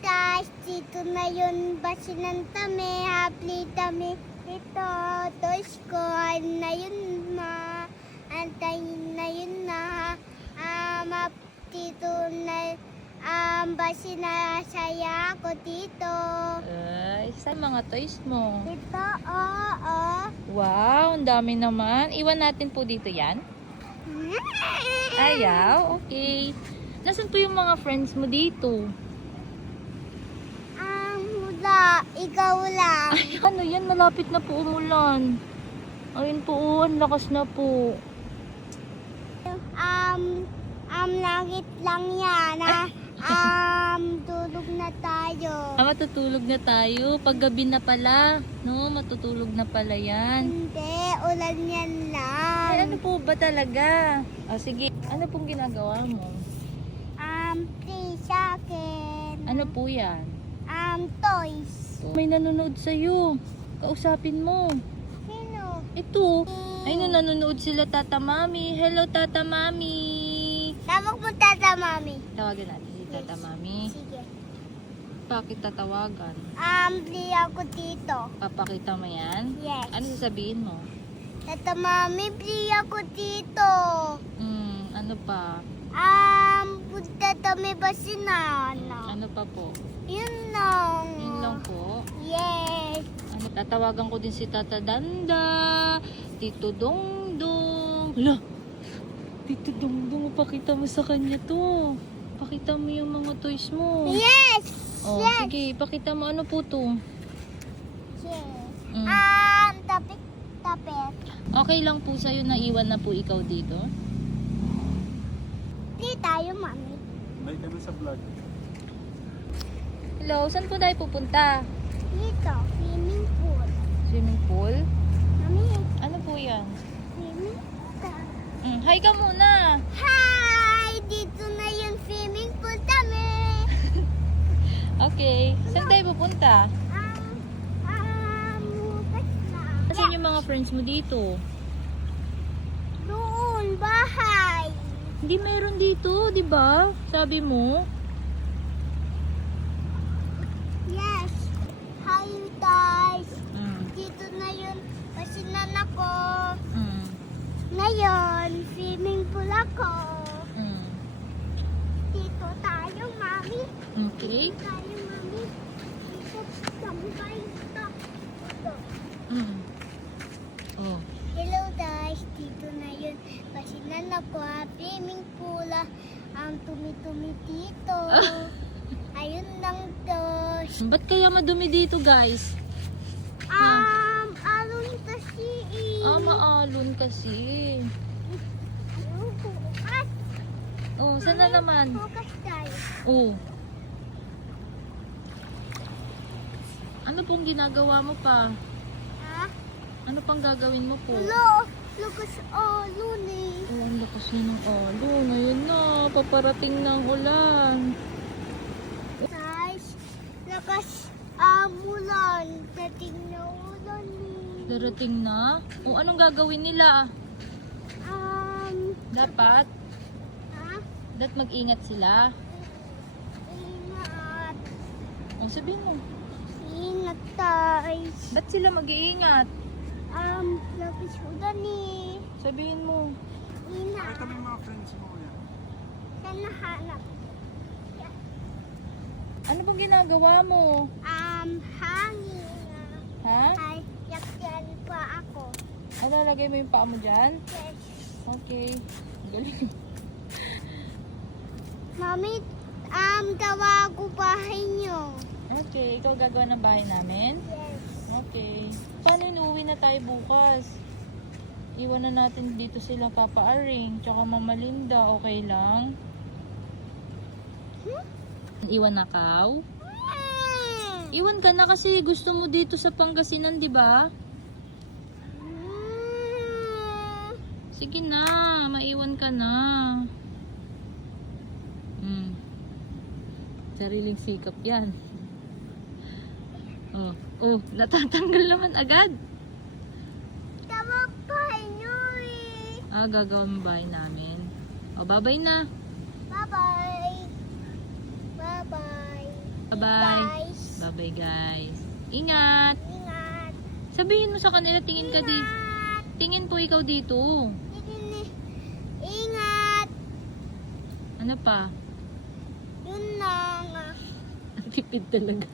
guys, dito na yun basinan kami, happy kami ito, toys ko, na yun ma, antayin na yun na, dito na, basi na saya ako dito. Ay, saan mga toys mo? Dito, oo. Wow, ang dami naman. Iwan natin po dito yan. Ayaw, okay. Nasaan po yung mga friends mo dito? Wala, ikaw lang. Ay, ano yan? Malapit na po umulan. Ayun po, ang lakas na po. Langit lang yan, tulog na tayo. Matutulog na tayo. Paggabi na pala. No, matutulog na pala yan. Hindi, ulan yan lang. Ay, ano po ba talaga? O, sige. Ano pong ginagawa mo? Please sa akin. Ano po yan? Toys. May nanonood sa'yo. Kausapin mo. Sino? Ito. Ay, nanonood sila, Tata Mami. Hello, Tata Mami. Tawag mo tata, mami. Tawagan natin si Tata Mami. Sige. Bakit tatawagan? Play ako dito. Papakita mo yan? Yes. Ano sasabihin mo? Tata, mami, play ako dito. Ano pa? Punta kami basinan. Ano pa po? Yun lang. Yun lang po. Yes. Ano, tatawagan ko din si Tata Danda, Tito Dongdong. Hala! Tito Dongdong, pakita mo sa kanya to. Pakita mo yung mga toys mo. Yes. Oh, Yes. sige, pakita mo ano po to. Yes. Mm. Tapet. Okay lang po sa'yo na iwan na po ikaw dito. Play tayo, mami. May kami sa vlog. Hello, saan po tayo pupunta? Dito, swimming pool. Swimming pool? Mami, Ano po yan? swimming pool. Hi ka muna. Hi! Dito na yung swimming pool kami. Okay, saan tayo pupunta? Bukas na. Saan yung mga friends mo dito? Doon, bahay. Hindi mayroon dito, di ba? Sabi mo. Yes. Hi, guys. Mm. Dito na yun. Pasinan ako. Mm. Ngayon, swimming pool ako. Mm. Dito tayo, mami. Okay. Tayo, mami. Dito, tambay. Dito. Mm. Oh. Hello, guys. Dito na yun. Pasinan ako. Swimming pool. Tumi-tumi dito. Ayun lang to. Ba't kaya madumi dito, guys? Alon kasi. Maalon kasi. Bukas. Oh, saan na naman? Bukas tayo. Oh. Ano pong ginagawa mo pa? Ha? Ano pang gagawin mo po? Hello. Lukas alon eh. Oh, ang lakas na ng alon. Ayun na, paparating ng ulan. Guys, lakas ulan. Dating na ulan eh. Darating na? O, anong gagawin nila? Dapat? Ha? Dapat mag-ingat sila? Ingat. O, sabihin mo. Ingat guys. Ba't sila mag-iingat? Lakas ulan eh. Sabihin mo. Ingat. Kami mga friends mo yan. Saan nahanap? Ano bang ginagawa mo? Hangin. Ha? Ay, yakyan pa ako. Lalagay mo yung paa mo dyan? Yes. Okay. Galing. Mami, gawa ko bahay niyo. Okay, ikaw gagawa ng bahay namin? Yes. Okay. Paano yun, uwi na tayo bukas? Iwan na natin dito sila Papa Aring, tsaka Mama Linda, okay lang? Iwan na kaw? Iwan ka na kasi gusto mo dito sa Pangasinan, di ba? Sige na, maiwan ka na. Sariling sikap yan. Oh, natatanggal naman agad. Gawa bahay niyo eh. Gagawa mo bahay namin. Bye-bye na. Bye-bye. Bye-bye. Bye-bye. Guys, Bye-bye guys. Ingat. ingat. Sabihin mo sa kanila, tingin ka di. Ingat. Tingin po ikaw dito. Ingat. Ano pa? Yun lang. Ang tipid talaga.